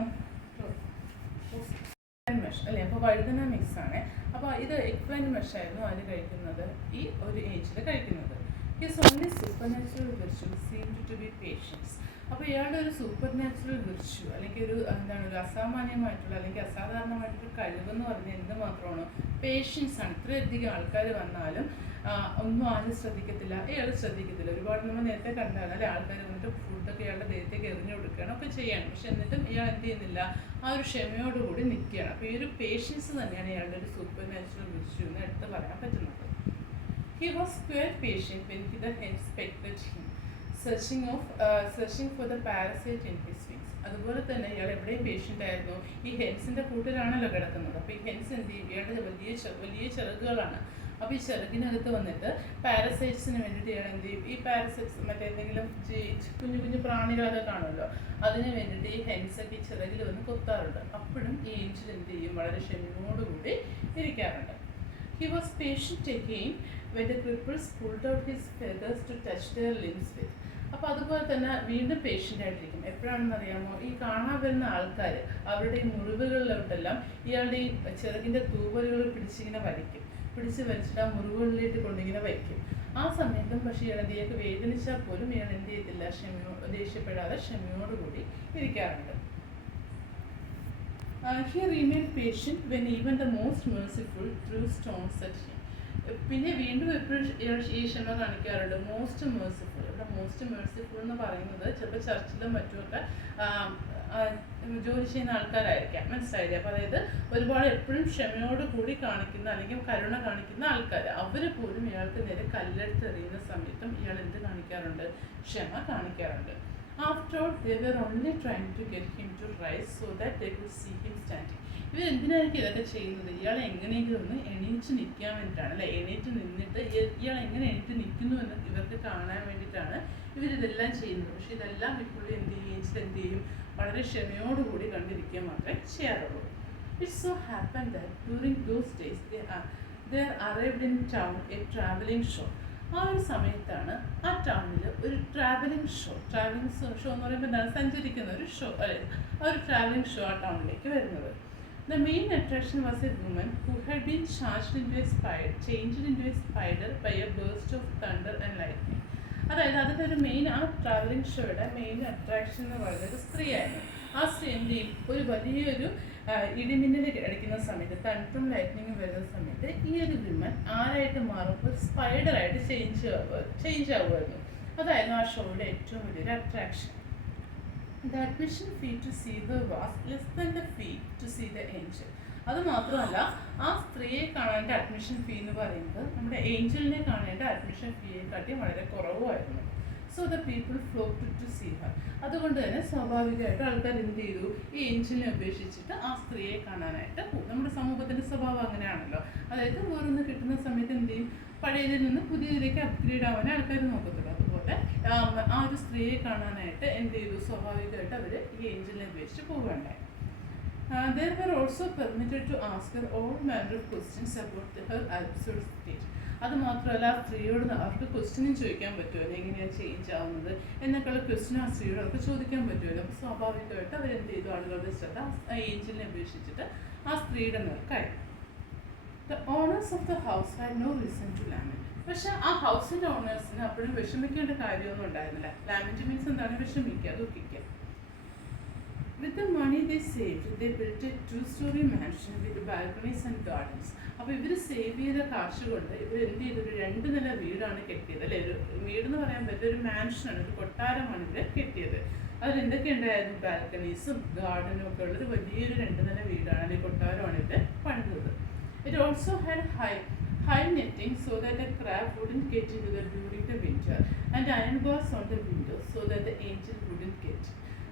മഷ് അല്ലേ, അപ്പോൾ വഴുതന മിക്സ് ആണ്. അപ്പോൾ ഇത് എഗ് പ്ലാന്റ് മഷായിരുന്നു അതിന് കഴിക്കുന്നത്, ഈ ഒരു ഏജിൽ കഴിക്കുന്നത്. His only supernatural virtue seemed to be patience. അപ്പോൾ ഇയാളുടെ ഒരു സൂപ്പർ നാച്ചുറൽ വിർച്യൂ അല്ലെങ്കിൽ ഒരു എന്താണ്, ഒരു അസാമാന്യമായിട്ടുള്ള അല്ലെങ്കിൽ അസാധാരണമായിട്ടൊരു കഴിവെന്ന് പറഞ്ഞാൽ എന്ത് മാത്രമാണ്, പേഷ്യൻസ് ആണ്. ഇത്രയധികം ആൾക്കാർ വന്നാലും ഒന്നും ആരും ശ്രദ്ധിക്കത്തില്ല, ഇയാൾ ശ്രദ്ധിക്കത്തില്ല. ഒരുപാട് നമ്മൾ നേരത്തെ കണ്ടാൽ അല്ലെ, ആൾക്കാർ വന്നിട്ട് ഫുഡൊക്കെ ഇയാളുടെ ദേഹത്തേക്ക് എറിഞ്ഞു കൊടുക്കുകയാണ്, ഒക്കെ ചെയ്യാണ്. പക്ഷെ എന്നിട്ടും ഇയാൾ എന്ത് ചെയ്യുന്നില്ല, ആ ഒരു ക്ഷമയോടുകൂടി നിൽക്കുകയാണ്. അപ്പോൾ ഈ ഒരു പേഷ്യൻസ് തന്നെയാണ് ഇയാളുടെ ഒരു സൂപ്പർ നാച്ചുറൽ വിർച്യൂ എന്ന് എടുത്ത് പറയാൻ പറ്റുന്നത്. He was quite patient when the hen spected him, searching for the parasite in his wings. അതുപോലെ തന്നെ ഇയാൾ എവിടെയും പേഷ്യൻ്റ് ആയിരുന്നു. ഈ ഹെൻസിൻ്റെ കൂട്ടിലാണല്ലോ കിടക്കുന്നത്. അപ്പോൾ ഈ ഹെൻസ് എന്ത് ചെയ്യും, ഇയാളുടെ വലിയ ചിറകുകളാണ്. അപ്പോൾ ഈ ചിറകിനകത്ത് വന്നിട്ട് പാരസൈറ്റ്സിന് വേണ്ടിയിട്ട് ഇയാൾ എന്ത് ചെയ്യും, ഈ പാരസൈറ്റ്സ് മറ്റേന്തെങ്കിലും കുഞ്ഞു കുഞ്ഞു പ്രാണികളൊക്കെ കാണുമല്ലോ, അതിന് വേണ്ടിയിട്ട് ഈ ഹെൻസൊക്കെ ഈ ചിറകിൽ വന്ന് കൊത്താറുണ്ട്. അപ്പോഴും ഈ ഏഞ്ചൽ എന്ത് ചെയ്യും, വളരെ ക്ഷമയോടുകൂടി ഇരിക്കാറുണ്ട്. He was patient again when the cripples pulled out his feathers to touch their limbs with. അപ്പോൾ അതുപോലെ തന്നെ വീണ്ടും പേഷ്യൻ്റ് ആയിട്ടിരിക്കും. എപ്പോഴാണെന്ന് അറിയാമോ, ഈ കാണാൻ വരുന്ന ആൾക്കാർ അവരുടെ ഈ മുറിവുകളിലോട്ടെല്ലാം ഇയാളുടെ ഈ ചിറകിൻ്റെ തൂവലുകൾ പിടിച്ചിങ്ങനെ വലിച്ചിട്ട് ആ മുറിവുകളിലേക്ക് കൊണ്ടിങ്ങനെ വയ്ക്കും. ആ സമയത്തും പക്ഷേ ഇയാൾ എന്തെയൊക്കെ വേദനിച്ചാൽ പോലും ഇയാൾ എന്ത് ചെയ്യത്തില്ല, ദേഷ്യപ്പെടാതെ ക്ഷമയോടുകൂടി ഇരിക്കാറുണ്ട്. He remained patient when even the most merciful threw stones at him. പിന്നെ വീണ്ടും എപ്പോഴും ഈ ക്ഷമ കാണിക്കാറുണ്ട്. മോസ്റ്റ് മേഴ്സിഫുൾ, ഇവിടെ മോസ്റ്റ് മേഴ്സിഫുൾ എന്ന് പറയുന്നത് ചിലപ്പോൾ ചർച്ചിലും മറ്റുമൊക്കെ ജോലി ചെയ്യുന്ന ആൾക്കാരായിരിക്കാം, മനസ്സിലായില്ലേ? അപ്പോൾ അതായത് ഒരുപാട് എപ്പോഴും ക്ഷമയോട് കൂടി കാണിക്കുന്ന അല്ലെങ്കിൽ കരുണ കാണിക്കുന്ന ആൾക്കാർ, അവർ പോലും ഇയാൾക്ക് നേരെ കല്ലെടുത്തെറിയുന്ന സമയത്തും ഇയാൾ എന്ത് കാണിക്കാറുണ്ട്, ക്ഷമ കാണിക്കാറുണ്ട്. After all, they were only trying to get him to rise so that they could see him standing. ഇവരെന്തിനായിരിക്കും ഇതൊക്കെ ചെയ്യുന്നത്, ഇയാൾ എങ്ങനെയെങ്കിലും ഒന്ന് എണീറ്റ് നിൽക്കാൻ വേണ്ടിയിട്ടാണ്, അല്ലെ? എണീറ്റ് നിന്നിട്ട് ഇയാൾ എങ്ങനെ എണീറ്റ് നിൽക്കുന്നു എന്ന് ഇവർക്ക് കാണാൻ വേണ്ടിയിട്ടാണ് ഇവരിതെല്ലാം ചെയ്യുന്നത്. പക്ഷേ ഇതെല്ലാം ഇപ്പോൾ എന്ത് ചെയ്യും, വളരെ ക്ഷമയോടുകൂടി കണ്ടിരിക്കുക മാത്രമേ ചെയ്യാറുള്ളൂ. It so happened that during those days there arrived in town a traveling show. ആ ഒരു സമയത്താണ് ആ ടൗണിൽ ഒരു ട്രാവലിംഗ് ഷോ എന്ന് പറയുമ്പോൾ എന്താണ്, സഞ്ചരിക്കുന്ന ഒരു ഷോ, അല്ലെ? ആ ഒരു ട്രാവലിംഗ് ഷോ ആ ടൗണിലേക്ക് വരുന്നത്. The main attraction was a woman who had been changed into a spider by a burst of thunder and lightning. അതായത് അതിൻ്റെ ഒരു ആ ട്രാവലിംഗ് ഷോയുടെ മെയിൻ അട്രാക്ഷൻ എന്ന് പറയുന്നത് സ്ത്രീയായിരുന്നു. ആ സ്ത്രീ എന്ത് ചെയ്യും, ഒരു വലിയൊരു ഇടിമിന്നൽ അടിക്കുന്ന സമയത്ത്, തണ്ടറും ലൈറ്റ്നിങ്ങും വരുന്ന സമയത്ത് ഈ ഒരു വിമൻ ആരായിട്ട് മാറും, ഒരു സ്പൈഡറായിട്ട് ചേഞ്ച് ആവുമായിരുന്നു. അതായിരുന്നു ആ ഷോയുടെ ഏറ്റവും വലിയൊരു attraction. The admission fee to see her was less than the fee to see the angel. അത് മാത്രമല്ല, ആ സ്ത്രീയെ കാണേണ്ട അഡ്മിഷൻ ഫീ എന്ന് പറയുന്നത് നമ്മുടെ ഏഞ്ചലിനെ കാണേണ്ട അഡ്മിഷൻ ഫീയെക്കാട്ടി വളരെ കുറവായിരുന്നു. So the people flocked to see her. അതുകൊണ്ട് തന്നെ സ്വാഭാവികമായിട്ട് ആൾക്കാർ എന്ത് ചെയ്തു, ഈ ഏഞ്ചലിനെ അപേക്ഷിച്ചിട്ട് ആ സ്ത്രീയെ കാണാനായിട്ട് പോകും. നമ്മുടെ സമൂഹത്തിൻ്റെ സ്വഭാവം അങ്ങനെയാണല്ലോ. അതായത് വേറൊന്ന് കിട്ടുന്ന സമയത്ത് എന്ത് ചെയ്യും, പഴയതിൽ നിന്ന് പുതിയതിലേക്ക് അപ്ഗ്രേഡ് ആവാൻ ആൾക്കാർ നോക്കത്തുള്ളൂ. അതുപോലെ ആ ഒരു സ്ത്രീയെ കാണാനായിട്ട് എന്ത് ചെയ്തു, സ്വാഭാവികമായിട്ട് അവർ ഈ ഏഞ്ചലിനെ അപേക്ഷിച്ച് പോവുകയുണ്ടായി. They were also permitted to ask her all manner of questions about her absurd state. അത് മാത്രമല്ല, ആ സ്ത്രീയോട് അവർക്ക് ക്വസ്റ്റ്യനും ചോദിക്കാൻ പറ്റുമല്ലോ, എങ്ങനെയാണ് ചേഞ്ച് ആവുന്നത് എന്നൊക്കെയുള്ള ക്വസ്റ്റ്യൻ ആ സ്ത്രീയോട് അവർക്ക് ചോദിക്കാൻ പറ്റുമല്ലോ. അപ്പോൾ സ്വാഭാവികമായിട്ട് അവരെന്ത് ചെയ്തു, ആളുകളുടെ ശ്രദ്ധ ആ ഏഞ്ചലിനെ അപേക്ഷിച്ചിട്ട് ആ സ്ത്രീയുടെ നേർക്കായി. The owners of the house had no reason to lament. പക്ഷെ ആ ഹൗസിൻ്റെ ഓണേഴ്സിന് അപ്പോഴും വിഷമിക്കേണ്ട കാര്യമൊന്നും ഉണ്ടായിരുന്നില്ല. ലാമെന്റ് മീൻസ് എന്താണ്, വിഷമിക്കുക, ദുഃഖിക്കുക. With the money they saved, they built a two-story mansion with balconies and gardens. അപ്പോൾ ഇവർ സേവ് ചെയ്ത കാശ് കൊണ്ട് ഇവർ എന്ത് ചെയ്തു, ഒരു 2 നില വീടാണ് കെട്ടിയത്, അല്ലേ? ഒരു വീടെന്ന് പറയാൻ പറ്റില്ല, ഒരു മാൻഷനാണ്, ഒരു കൊട്ടാരമാണ് ഇവർ കെട്ടിയത്. അതിലെന്തൊക്കെ ഉണ്ടായിരുന്നു, ബാൽക്കണീസും ഗാർഡനും ഒക്കെ ഉള്ളൊരു വലിയൊരു 2 നില വീടാണ്, അല്ലെങ്കിൽ കൊട്ടാരമാണ് ഇവർ പണിതത്. It also had high netting so that the crab wouldn't get into the during the winter, and iron bars on the windows so that the angel wouldn't get.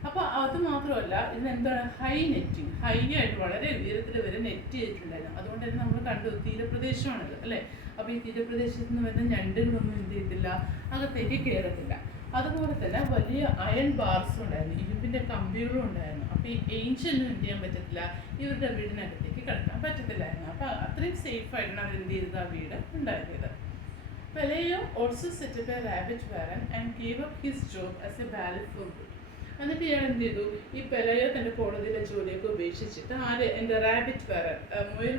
അപ്പോൾ അത് മാത്രമല്ല, ഇതിനെന്താണ്, ഹൈ നെറ്റിങ്, ഹൈ ആയിട്ട് വളരെ ഉയരത്തിൽ വരെ net ചെയ്തിട്ടുണ്ടായിരുന്നു. അതുകൊണ്ട് തന്നെ നമ്മൾ കണ്ടു, തീരപ്രദേശമാണിത്, അല്ലേ? അപ്പോൾ ഈ തീരപ്രദേശത്ത് നിന്ന് വരുന്ന ഞണ്ടുകളൊന്നും എന്ത് ചെയ്തില്ല, അകത്തേക്ക് കയറത്തില്ല. അതുപോലെ തന്നെ വലിയ അയൺ ബാർസും ഉണ്ടായിരുന്നു, ഇരുമ്പിൻ്റെ കമ്പികളും ഉണ്ടായിരുന്നു. അപ്പോൾ ഈ ഏഞ്ചലിനും എന്ത് ചെയ്യാൻ പറ്റത്തില്ല, ഇവരുടെ വീടിനകത്തേക്ക് കിടക്കാൻ പറ്റത്തില്ലായിരുന്നു. അപ്പോൾ അത്രയും സേഫായിട്ടാണ് അവർ എന്ത് ചെയ്തത്, ആ വീട് ഉണ്ടാക്കിയത്. Pelayo also set up a rabbit warren and gave up his job as a bailiff for good. എന്നിട്ട് ഇയാൾ എന്ത് ചെയ്തു, ഈ പെലയോ തൻ്റെ കോടതിയിലെ ജോലിയൊക്കെ ഉപേക്ഷിച്ചിട്ട് എൻ്റെ റാബിറ്റ് വാരൻ, മുയൽ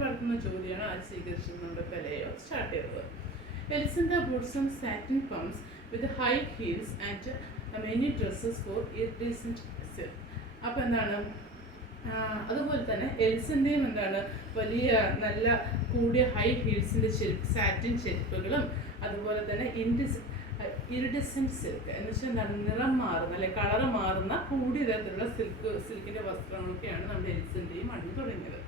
വളർത്തുന്ന ജോലിയാണ് സ്വീകരിച്ചത് നമ്മുടെ പെലയോ സ്റ്റാർട്ട് ചെയ്തത്. Elisinde bought some satin pumps with high heels and many dresses for iridescent silk. അപ്പോൾ എന്താണ്, അതുപോലെ തന്നെ എൽസിൻ്റെയും എന്താണ്, വലിയ നല്ല കൂടിയ ഹൈ ഹീൽസിൻ്റെ സാറ്റിൻ ചെരുപ്പുകളും, അതുപോലെ തന്നെ ഇറിഡസെൻറ്റ് സിൽക്ക് എന്ന് വെച്ചാൽ എന്താണ്, നിറം മാറുന്ന, അല്ലെ കളർ മാറുന്ന കൂടിയ തരത്തിലുള്ള സിൽക്കിൻ്റെ വസ്ത്രങ്ങളൊക്കെയാണ് നമ്മുടെ എൽസിൻ്റെയും അണിഞ്ഞു തുടങ്ങിയത്.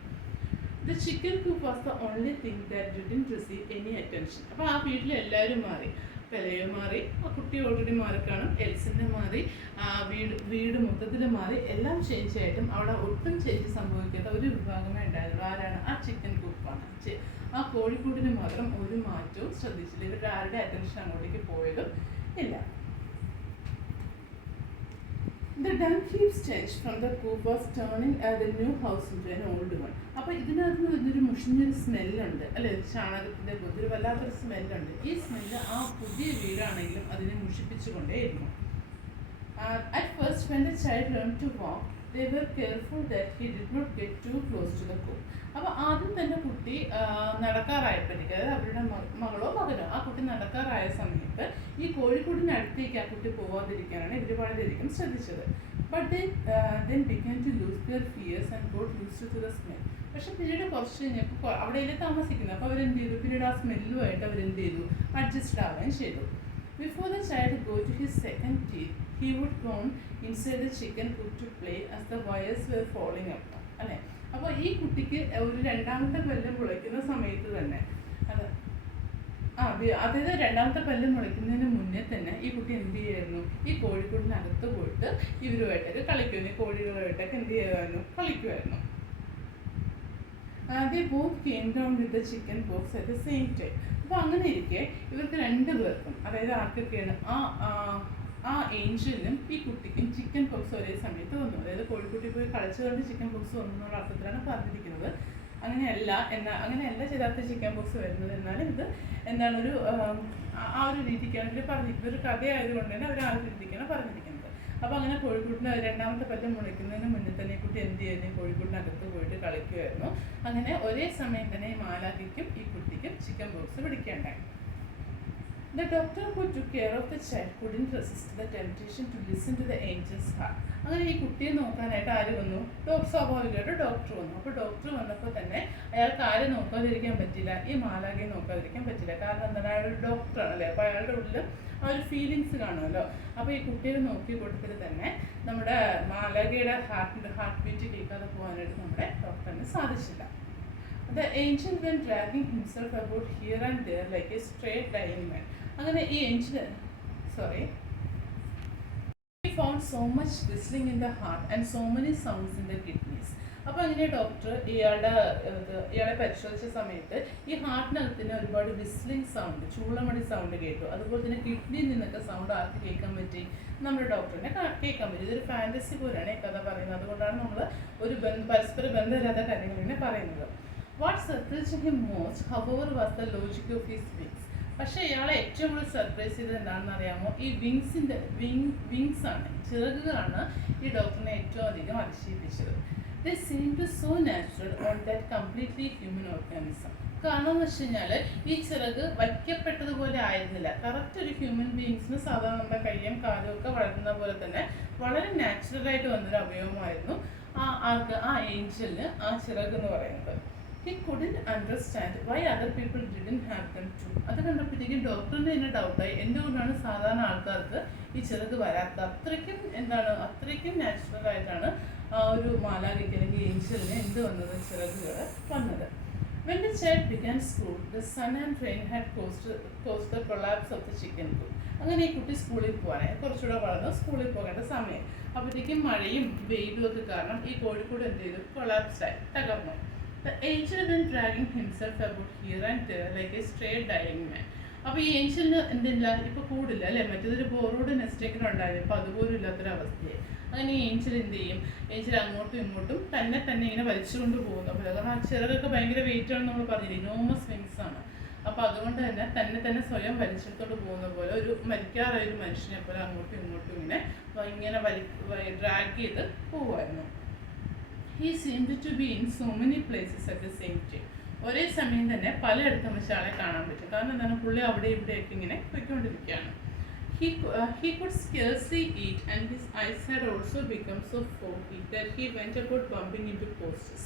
The chicken coop was the only thing that didn't receive any attention. അപ്പോൾ ആ വീട്ടിൽ എല്ലാവരും മാറി. പെലയോ മാറി, ആ കുട്ടി ഓൾറെഡി മാറിക്കാണും, എൽസിൻ്റെ മാറി, വീട് മൊത്തത്തിൽ മാറി, എല്ലാം ചേഞ്ച് ആയിട്ടും അവിടെ ഒട്ടും ചേഞ്ച് സംഭവിക്കാത്ത ഒരു വിഭാഗമേ ഉണ്ടായിരുന്നുള്ളൂ. ആരാണ്? ആ ചിക്കൻ കുക്കാണ്. ആ കോഴിക്കൂടിന് മാത്രം ഒരു മാറ്റവും ശ്രദ്ധിച്ചില്ല. ഇവരുടെ ആരുടെ അറ്റൻഷൻ അങ്ങോട്ടേക്ക് പോയതും ഇല്ല. The dung heap stench from the coop was turning the new house into an old one. അപ്പോൾ ഇതിനകത്ത് ഇതൊരു മുഷിഞ്ഞൊരു സ്മെല്ലുണ്ട് അല്ലേ, ചാണകത്തിൻ്റെ ഒരു വല്ലാത്തൊരു സ്മെല്ലുണ്ട്. ഈ സ്മെല്ല് ആ പുതിയ വീടാണെങ്കിലും അതിനെ മുഷിപ്പിച്ചുകൊണ്ടേയിരുന്നു. At first, when the child learned to walk, they were careful that he did not get too close to the coop. അപ്പോൾ ആദ്യം തന്നെ കുട്ടി നടക്കാറായപ്പോഴേക്ക്, അതായത് അവരുടെ മകളോ മകനോ ആ കുട്ടി നടക്കാറായ സമയത്ത് ഈ കോഴിക്കൂടിനടുത്തേക്ക് ആ കുട്ടി പോകാതിരിക്കാനാണ് ഇവർ വളരെയധികം ശ്രദ്ധിച്ചത്. But then began to lose their fears and got used to the smell. പക്ഷെ പിന്നീട് കുറച്ച് കഴിഞ്ഞപ്പോൾ അവിടെയല്ലേ താമസിക്കുന്നത്, അപ്പോൾ അവരെന്ത് ചെയ്തു, പിന്നീട് ആ സ്മെല്ലുമായിട്ട് അവരെന്ത് ചെയ്തു, അഡ്ജസ്റ്റ് ആവുകയും ചെയ്തു. Before the child go to his second teeth, he would go inside the chicken coop to play as the wires were falling apart. അല്ലേ, അപ്പോൾ ഈ കുട്ടിക്ക് ഒരു രണ്ടാമത്തെ പല്ല് മുളയ്ക്കുന്ന സമയത്ത് തന്നെ അതായത് രണ്ടാമത്തെ പല്ല് മുളയ്ക്കുന്നതിന് മുന്നേ തന്നെ ഈ കുട്ടി എന്ത് ചെയ്യുമായിരുന്നു, ഈ കോഴിക്കൂടിനകത്ത് പോയിട്ട് ഇവരുമായിട്ടൊക്കെ കളിക്കുമായിരുന്നു, കോഴികളുമായിട്ടൊക്കെ എന്ത് ചെയ്യുമായിരുന്നു, കളിക്കുമായിരുന്നു. They both came down with the chicken pox at the same time. അപ്പോൾ അങ്ങനെ ഇരിക്കെ ഇവർക്ക് രണ്ടുപേർക്കും, അതായത് ആർക്കൊക്കെയാണ്, ആ ഏഞ്ചലിനും ഈ കുട്ടിക്കും ചിക്കൻ പോക്സ് ഒരേ സമയത്ത് വന്നു. അതായത് കോഴിക്കുട്ടി പോയി കളിച്ചുകൊണ്ട് ചിക്കൻ പോക്സ് വന്നു എന്നുള്ള അർത്ഥത്തിലാണ് പറഞ്ഞിരിക്കുന്നത്. അങ്ങനെയല്ല യഥാർത്ഥ ചിക്കൻ പോക്സ് വരുന്നത്. എന്നാലും ഇത് എന്താണ് ആ ഒരു രീതിക്കാണ് ഇവർ പറഞ്ഞിരിക്കുന്നത്. ഒരു കഥയായതുകൊണ്ട് തന്നെ അവർ ആ ഒരു രീതിക്കാണ് പറഞ്ഞിരിക്കുന്നത്. അപ്പോൾ അങ്ങനെ കോഴിക്കൂട്ടിന് രണ്ടാമത്തെ പല്ല് മുളയ്ക്കുന്നതിന് മുന്നേ തന്നെ ഈ കുട്ടി എന്ത് ചെയ്യുന്നു, കോഴിക്കൂട്ടിനകത്ത് പോയിട്ട് കളിക്കുമായിരുന്നു. അങ്ങനെ ഒരേ സമയം തന്നെ ഈ മാലാഖയ്ക്കും ഈ കുട്ടിക്കും ചിക്കൻ പോക്സ് പിടിക്കേണ്ടായി. The doctor who took care of the child couldn't resist the temptation to listen to the angel's heart. അങ്ങനെ ഈ കുട്ടിയെ നോക്കാനായിട്ട് ആര് വന്നു? സ്വാഭാവികമായിട്ട് ഡോക്ടർ വന്നു. അപ്പോൾ ഡോക്ടർ വന്നപ്പോൾ തന്നെ അയാൾക്ക് ആരെ നോക്കാതിരിക്കാൻ പറ്റില്ല, ഈ മാലാഖയെ നോക്കാതിരിക്കാൻ പറ്റില്ല. കാരണം എന്താണ്, അയാൾ ഒരു ഡോക്ടറാണല്ലേ, അപ്പോൾ അയാളുടെ ഉള്ളിൽ ആ ഒരു ഫീലിങ്സ് കാണുമല്ലോ. അപ്പോൾ ഈ കുട്ടിയെ നോക്കിയ കൂട്ടത്തിൽ തന്നെ നമ്മുടെ മാലാഖയുടെ ഹാർട്ട് ബീറ്റ് കേൾക്കാതെ പോകാനായിട്ട് നമ്മുടെ ഡോക്ടറിന് സാധിച്ചില്ല. The angel went dragging himself about here and there like a stray dying man. അങ്ങനെ ഈ Angel he found so much whistling in the heart and so many sounds in the kidneys. അപ്പോൾ അങ്ങനെ doctor ഇയാളെ പരിശോധിച്ച സമയത്ത് ഈ ഹാർട്ടിനകത്തിന് ഒരുപാട് whistling sound, ചൂളമടി sound കേട്ടു. അതുപോലെ തന്നെ കിഡ്നിയിൽ നിന്നൊക്കെ സൗണ്ട് ആർക്ക് കേൾക്കാൻ പറ്റി, നമ്മുടെ ഡോക്ടറിനെ കേൾക്കാൻ പറ്റി. ഇതൊരു ഫാൻറ്റസി പോലെയാണ് ഈ കഥ പറയുന്നത്. അതുകൊണ്ടാണ് നമ്മൾ ഒരു പരസ്പര ബന്ധമില്ലാത്ത കാര്യങ്ങളിങ്ങനെ പറയുന്നത്. What surprised him most, however, was the logic of his wings. പക്ഷേ ഇയാളെ ഏറ്റവും കൂടുതൽ സർപ്രൈസ് ചെയ്തത് എന്താണെന്ന് അറിയാമോ, ഈ വിങ്സ് ആണ്, ചിറകുകളാണ് ഈ ഡോക്ടറിനെ ഏറ്റവും അധികം അതിശയിപ്പിച്ചത്. They seemed so natural on that completely human organism. കാരണം എന്ന് വെച്ച് കഴിഞ്ഞാൽ ഈ ചിറക് വയ്ക്കപ്പെട്ടതുപോലെ ആയിരുന്നില്ല. കറക്റ്റ് ഒരു ഹ്യൂമൻ ബീയിങ്സിന് സാധാരണ നമ്മുടെ കയ്യും കാലും ഒക്കെ വളരുന്ന പോലെ തന്നെ വളരെ നാച്ചുറലായിട്ട് വന്നൊരു അവയവമായിരുന്നു ആ ഏഞ്ചലിന് ആ ചിറക് എന്ന് പറയുന്നത്. He couldn't understand why other people didn't have them too. അത് കണ്ടപ്പോഴത്തേക്കും ഡോക്ടറിന് തന്നെ ഡൗട്ടായി, എന്തുകൊണ്ടാണ് സാധാരണ ആൾക്കാർക്ക് ഈ ചിറക് വരാത്തത്. അത്രയ്ക്കും നാച്ചുറൽ ആയിട്ടാണ് ആ ഒരു മാലാഖയ്ക്ക് അല്ലെങ്കിൽ ഏഞ്ചലിന് എന്ത് വന്നത്, ചിറകുകൾ വന്നത്. When the child began school, the sun and rain had caused the collapse of the chicken coop. അങ്ങനെ ഈ കുട്ടി സ്കൂളിൽ പോകാനായി കുറച്ചുകൂടെ വളർന്നു സ്കൂളിൽ പോകേണ്ട സമയം. അപ്പോഴത്തേക്കും മഴയും വെയിലും ഒക്കെ കാരണം ഈ കോഴിക്കൂട് എന്ത് ചെയ്തു, കൊളാപ്സായി, തകർന്നു. The angel then dragging himself about here and there like a stray dying man. അപ്പോൾ ഈ ഏഞ്ചലിന് എന്തില്ല, ഇപ്പോൾ കൂടില്ല അല്ലേ, മറ്റേതൊരു ബോറോഡ് നെസ്റ്റേക്കിന് ഉണ്ടായിരുന്നു, അപ്പോൾ അതുപോലും ഇല്ലാത്തൊരവസ്ഥയായി. അങ്ങനെ ഈ ഏഞ്ചൽ എന്ത് ചെയ്യും, ഏഞ്ചൽ അങ്ങോട്ടും ഇങ്ങോട്ടും തന്നെ ഇങ്ങനെ വലിച്ചുകൊണ്ട് പോകുന്ന പോലെ. കാരണം ആ ചിറകൊക്കെ ഭയങ്കര വെയിറ്റ് ആണെന്ന് നമ്മൾ പറഞ്ഞില്ലേ, ഇനോമസ് വിങ്സ് ആണ്. അപ്പോൾ അതുകൊണ്ട് തന്നെ സ്വയം വലിച്ചെടുത്തോണ്ട് പോകുന്ന പോലെ ഒരു മരിക്കാറായ ഒരു മനുഷ്യനെ പോലെ അങ്ങോട്ടും ഇങ്ങോട്ടും ഇങ്ങനെ ഡ്രാഗ് ചെയ്ത് പോകുമായിരുന്നു. He seemed to be in so many places at the same time. ഒരേ സമയം തന്നെ പലയിടത്തും വെച്ച് ആളെ കാണാൻ പറ്റും. കാരണം എന്താണ്, പുള്ളി അവിടെ ഇവിടെയൊക്കെ ഇങ്ങനെ പോയിക്കൊണ്ടിരിക്കുകയാണ്. He could scarcely eat and his eyes had also become so foggy that he went about bumping into posts.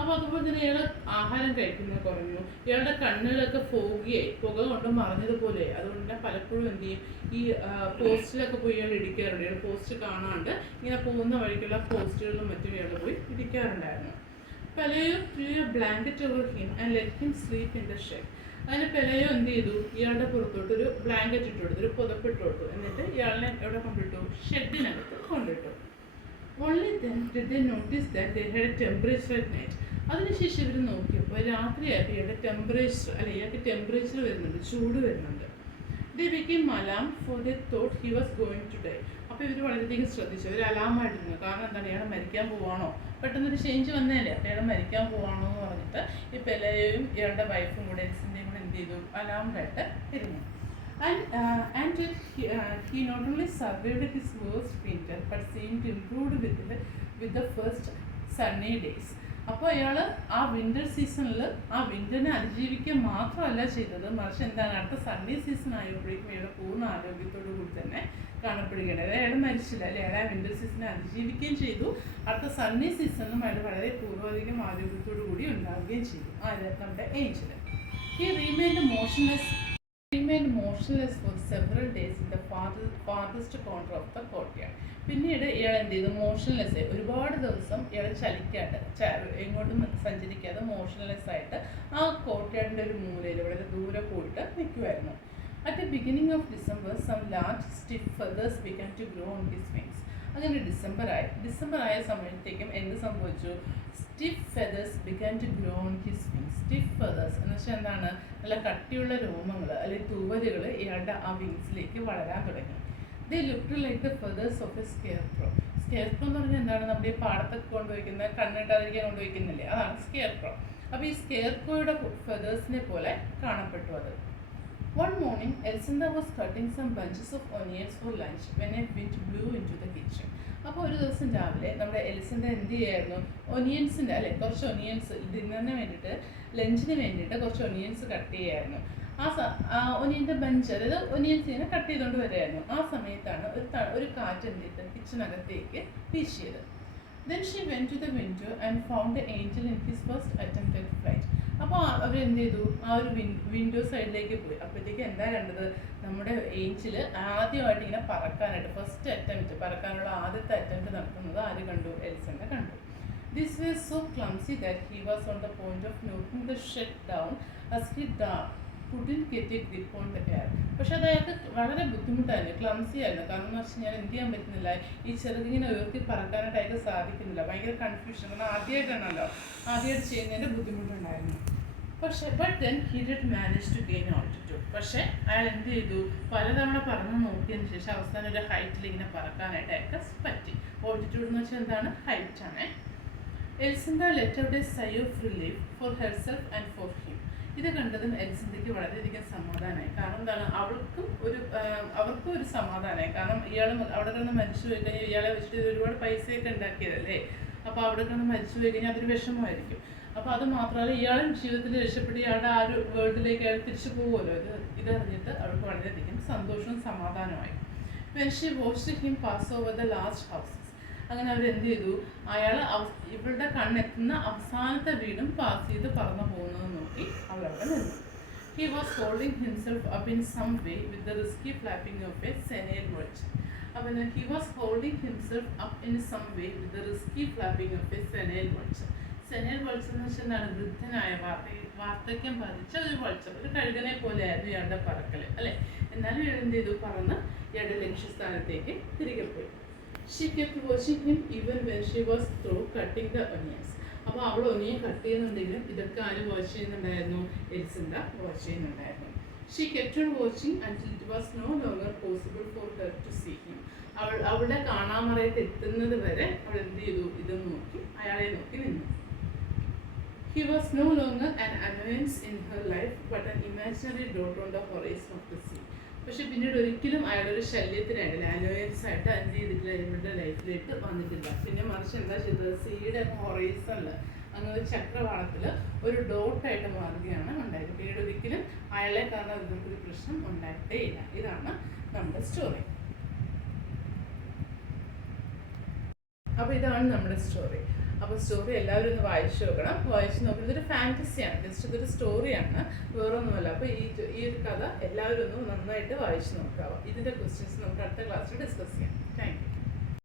അപ്പോൾ അതുപോലെ തന്നെ ഇയാൾ ആഹാരം കഴിക്കുന്നത് കുറഞ്ഞു, ഇയാളുടെ കണ്ണുകളൊക്കെ ഫോഗിയായി, പുക കൊണ്ട് മറഞ്ഞതുപോലെ. അതുകൊണ്ട് തന്നെ പലപ്പോഴും എന്ത് ചെയ്യും, ഈ പോസ്റ്റിലൊക്കെ പോയി ഇയാൾ ഇടിക്കാറുണ്ട്. ഇയാൾ പോസ്റ്റ് കാണാണ്ട് ഇങ്ങനെ പോകുന്ന വഴിക്കുള്ള പോസ്റ്റുകളിലും മറ്റും ഇയാൾ പോയി ഇടിക്കാറുണ്ടായിരുന്നു. Palayo threw a blanket over him and let him sleep in the shed. അതിന് പെലയോ എന്ത് ചെയ്തു, ഇയാളുടെ പുറത്തോട്ട് ഒരു ബ്ലാങ്കറ്റ് ഇട്ട് കൊടുത്തു, ഒരു പുതപ്പിട്ട് കൊടുത്തു. എന്നിട്ട് ഇയാളിനെ എവിടെ കൊണ്ടിട്ടു? ഷെഡിനകത്ത് കൊണ്ടിട്ടു. Only then did they notice that they had temperature at night. അതിനുശേഷം ഇവർ നോക്കിയപ്പോൾ രാത്രിയായപ്പോൾ ഇയാളുടെ ടെമ്പറേച്ചർ, അല്ലെ ഇയാൾക്ക് ടെമ്പറേച്ചർ വരുന്നുണ്ട്, ചൂട് വരുന്നുണ്ട്. They became alarm for they thought he was going to die. അപ്പോൾ ഇവർ വളരെയധികം ശ്രദ്ധിച്ചു, ഒരു അലാമായിട്ടിരുന്നു. കാരണം എന്താണ്, ഇയാൾ മരിക്കാൻ പോവാണോ, പെട്ടെന്നൊരു ചേഞ്ച് വന്നതല്ലേ, അപ്പോൾ ഇയാൾ മരിക്കാൻ പോവാണോ എന്ന് പറഞ്ഞിട്ട് ഈ പെലയും ഇയാളുടെ വൈഫും കൂടെ എൽസിൻ്റെയും കൂടെ എന്ത് ചെയ്തു, അലാം കേട്ട് ഇരുന്നു. And he not only survived his worst winter but seemed improved with the first sunny days. അപ്പോൾ അയാൾ ആ വിൻ്റർ സീസണിൽ ആ വിൻ്ററിനെ അതിജീവിക്കുക മാത്രമല്ല ചെയ്തത്, മറിച്ച് എന്താണ്, അടുത്ത സണ്ണി സീസൺ ആയപ്പോഴേക്കും അയാളുടെ പൂർണ്ണ ആരോഗ്യത്തോടു കൂടി തന്നെ കാണപ്പെടുകയാണ്. അയാൾ മരിച്ചില്ല, അല്ലെ, അയാൾ ആ വിൻ്റർ സീസണെ അതിജീവിക്കുകയും ചെയ്തു. അടുത്ത സണ്ണി സീസണിലും അയാൾ വളരെ പൂർവാധികം ആരോഗ്യത്തോടു കൂടി ഉണ്ടാവുകയും ചെയ്തു. നമ്മുടെ Angel he remained motionless for several days in the farthest corner of the courtyard. പിന്നീട് ഇയാൾ എന്ത് ചെയ്തു, മോഷൻലെസ്, ഒരുപാട് ദിവസം ഇയാൾ ചലിക്കാണ്ട്, എങ്ങോട്ടും സഞ്ചരിക്കാതെ മോഷൻലെസ് ആയിട്ട് ആ കോർട്ട്യാർഡിൻ്റെ ഒരു മൂലയിൽ വളരെ ദൂരെ പോയിട്ട് നിൽക്കുമായിരുന്നു. At the beginning of December, some large stiff feathers began to grow on his wings. അങ്ങനെ ഡിസംബർ ആയ സമയത്തേക്കും എന്ത് സംഭവിച്ചു, stiff feathers began to grow on his wings. Stiff feathers എന്ന് വെച്ചാൽ എന്താണ്, നല്ല കട്ടിയുള്ള രോമങ്ങൾ അല്ലെങ്കിൽ തൂവലുകൾ ഇയാളുടെ ആ വിങ്സിലേക്ക് വളരാൻ തുടങ്ങി. They looked like the feathers of a scarecrow. Scarecrow എന്ന് പറഞ്ഞാൽ എന്താണ്, നമ്മുടെ ഈ പാടത്തൊക്കെ കൊണ്ടുവയ്ക്കുന്ന, കണ്ണിട്ടാതിരിക്കാൻ കൊണ്ടുവയ്ക്കുന്നില്ലേ, അതാണ് സ്കെയർക്രോ. അപ്പോൾ ഈ സ്കെയർക്രോയുടെ ഫെദേഴ്സിനെ പോലെ കാണപ്പെട്ടു അത്. One morning, Elsinda was cutting some bunches of onions for lunch when a wind blew into the kitchen. അപ്പോൾ ഒരു ദിവസം രാവിലെ നമ്മുടെ എൽസിൻ്റെ എന്ത് ചെയ്യായിരുന്നു, ഒനിയൻസിൻ്റെ, അല്ലെ, കുറച്ച് ഒനിയൻസ് ഡിന്നറിന് വേണ്ടിയിട്ട്, ലഞ്ചിന് വേണ്ടിയിട്ട് കുറച്ച് ഒനിയൻസ് കട്ട് ചെയ്യായിരുന്നു. ഒനിയൻ്റെ ബഞ്ച്, അതായത് ഒനിയൻസ് ഇങ്ങനെ കട്ട് ചെയ്തുകൊണ്ട് വരികയായിരുന്നു. ആ സമയത്താണ് ഒരു കാറ്റ് എന്ത് ചെയ്ത് കിച്ചണകത്തേക്ക് വീശിയത്. Then she went to the window and found the angel in his first attempt at flight. അപ്പോൾ അവരെന്ത് ചെയ്തു, ആ ഒരു വിൻഡോ സൈഡിലേക്ക് പോയി. അപ്പോഴത്തേക്ക് എന്താ കണ്ടത്, നമ്മുടെ ഏഞ്ചിൽ ആദ്യമായിട്ട് ഇങ്ങനെ പറക്കാനായിട്ട് ഫസ്റ്റ് അറ്റംപ്റ്റ്, പറക്കാനുള്ള ആദ്യത്തെ അറ്റംപ്റ്റ് നടത്തുന്നത് ആര് കണ്ടു, എൽസനെ കണ്ടു. This was so clumsy that he was on the point of knocking the shed down as he couldn't get a grip on the air. പക്ഷെ അത് അയാൾക്ക് വളരെ ബുദ്ധിമുട്ടായിരുന്നു, ക്ലംസി ആയിരുന്നു. കാരണം എന്ന് വെച്ച് കഴിഞ്ഞാൽ എന്ത് ചെയ്യാൻ പറ്റുന്നില്ല, ഈ ചെറുതിങ്ങനെ ഉയർത്തി പറക്കാനായിട്ട് അയാൾക്ക് സാധിക്കുന്നില്ല. ഭയങ്കര കൺഫ്യൂഷൻ, കാരണം ആദ്യമായിട്ടാണല്ലോ, ആദ്യമായിട്ട് ചെയ്യുന്നതിൻ്റെ ബുദ്ധിമുട്ടുണ്ടായിരുന്നു. പക്ഷേ but then he did manage to gain altitude. പക്ഷേ അയാൾ എന്ത് ചെയ്തു, പലതവണ പറന്ന് നോക്കിയതിന് ശേഷം അവസാനം ഒരു ഹൈറ്റിൽ ഇങ്ങനെ പറക്കാനായിട്ട് അയാൾക്ക് പറ്റി. ഓൾട്ടിറ്റ്യൂഡ് എന്ന് വെച്ചാൽ എന്താണ്, ഹൈറ്റ് ആണ്. Elisenda let out a sigh of relief for herself and for him. ഇത് കണ്ടതും എൽസിന്ദയ്ക്ക് വളരെയധികം സമാധാനമായി. കാരണം എന്താണ്, അവർക്കും ഒരു സമാധാനമായി. കാരണം ഇയാൾ അവിടെ കിടന്ന് മരിച്ചു പോയി കഴിഞ്ഞാൽ, ഇയാളെ വെച്ചിട്ട് ഒരുപാട് പൈസയൊക്കെ ഉണ്ടാക്കിയതല്ലേ, അപ്പോൾ അവിടെ കിടന്ന് മരിച്ചു പോയി കഴിഞ്ഞാൽ അതൊരു വിഷമമായിരിക്കും. അപ്പോൾ അത് മാത്രമല്ല, ഇയാളും ജീവിതത്തിൽ രക്ഷപ്പെട്ട് ഇയാളുടെ ആ ഒരു വേൾഡിലേക്ക് അയാൾ തിരിച്ചു പോകുമല്ലോ. ഇതറിഞ്ഞിട്ട് അവർക്ക് വളരെയധികം സന്തോഷവും സമാധാനമായി. When she watched him pass over the last houses, അങ്ങനെ അവരെന്ത് ചെയ്തു, അയാൾ ഇവളുടെ കണ്ണെത്തുന്ന അവസാനത്തെ വീടും പാസ് ചെയ്ത് പറന്നു പോകുന്നത് നോക്കി അവരവിടെ നിന്നു. He was holding himself up in some way with the risky flapping of a senile vulture. അപ്പോൾ he was holding himself up in some way with the risky flapping of a senile vulture. Senile vulture എന്ന് വെച്ചാൽ എന്താണ്, വൃദ്ധനായ വാർദ്ധക്യം ബാധിച്ച ഒരു vulture, ഒരു കഴുകനെ പോലെയായിരുന്നു ഇയാളുടെ പറക്കൽ, അല്ലേ. എന്നാലും ഇയാൾ എന്ത് ചെയ്തു, പറന്ന് ഇയാളുടെ ലക്ഷ്യസ്ഥാനത്തേക്ക് തിരികെ പോയി. She kept watching him even when she was through cutting the onions. അപ്പോൾ അവൾ ഒനിയൻ കട്ട് ചെയ്യുന്നുണ്ടെങ്കിലും ഇതൊക്കെ ആര് വാച്ച് ചെയ്യുന്നുണ്ടായിരുന്നു, എൽസിന്ദ വാച്ച് ചെയ്യുന്നുണ്ടായിരുന്നു. She kept on watching until it was no longer possible for her to see him. അവളുടെ കാണാമറയത്ത് എത്തുന്നത് വരെ അവൾ എന്ത് ചെയ്തു, ഇത് നോക്കി, അയാളെ നോക്കി നിന്നു. He was no longer an annoyance in her life but an imaginary dot on the horizon of the sea. പക്ഷെ പിന്നീട് ഒരിക്കലും അയാളൊരു ശല്യത്തിനായിട്ടില്ല, അനോയൻസ് ആയിട്ട് എന്ത് ചെയ്തിട്ടില്ല, ഇവരുടെ ലൈഫിലേക്ക് വന്നിട്ടില്ല. പിന്നെ മറിച്ച് എന്താ ചെയ്തത്, സീയുടെ ഹൊറൈസണിൽ അങ്ങനെ ഒരു ചക്രവാളത്തിൽ ഒരു ഡോട്ടായിട്ട് മാറുകയാണ് ഉണ്ടായത്. പിന്നീട് ഒരിക്കലും അയാളെ കാരണം ഇവർക്കൊരു പ്രശ്നം ഉണ്ടായിട്ടേ ഇല്ല. ഇതാണ് നമ്മുടെ സ്റ്റോറി. അപ്പോൾ ഇതാണ് നമ്മുടെ സ്റ്റോറി. അപ്പോൾ സ്റ്റോറി എല്ലാവരും ഒന്ന് വായിച്ചു നോക്കണം. വായിച്ച് നോക്കണം. ഇതൊരു ഫാൻറ്റസിയാണ്, ജസ്റ്റ് ഇതൊരു സ്റ്റോറിയാണ്, വേറൊന്നുമല്ല. അപ്പോൾ ഈ ഒരു കഥ എല്ലാവരും ഒന്ന് നന്നായിട്ട് വായിച്ച് നോക്കാവുക. ഇതിൻ്റെ ക്വസ്റ്റ്യൻസ് നമുക്ക് അടുത്ത ക്ലാസ്സിൽ ഡിസ്കസ് ചെയ്യാം. Thank you.